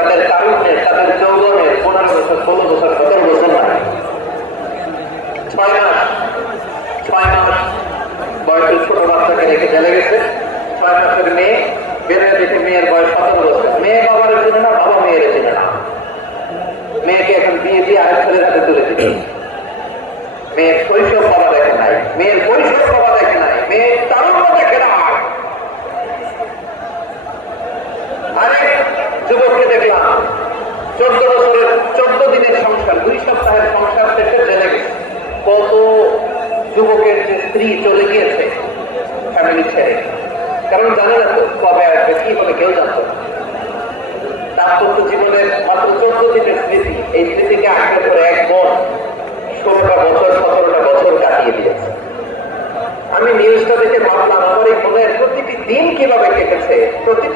তাদের তারুণ্যের, তাদের যৌবনের 15 বছর, 16 বছর, 17 বছর নয়, 6 মাস বয়সের ছোট বাচ্চাকে রেখে চলে গেছে। 6 মাসের মেয়ে বেরোয় দেখে মেয়ের বয়স 17 বছর। মেয়ে বাবার চেনে না, বাবা মেয়ের চেনে না। মেয়েকে এখন বিয়ে দিয়ে আরেক ছেলের হাতে তুলে দিচ্ছে। মেয়ের শৈশব বাবা দেখে নাই, মেয়ের কৈশোর বাবা দেখে নাই, মেয়ের তারুণ্য দেখে না। আরেক যুবককে দেখলাম 14 বছরের 14 দিনের সংসার, 2 সপ্তাহের সংসার থেকে জেলে গেছে। কত যুবকের যে স্ত্রী চলে গিয়েছে ফ্যামিলি ছেড়ে, কারণ জানে না তো কবে আসবে, কি হবে কেউ জানতো না। দাম্পত্য জীবনের মাত্র 14 দিনের স্মৃতি, এই স্মৃতিকে আঁকড়ে করে এক বোন 16টা বছর 17টা বছর কাটিয়ে দিয়েছে। আমি নিউজটা দেখে ভাবলাম আমার এই বোনের প্রতিটি দিন কিভাবে কেটেছে, প্রতিটি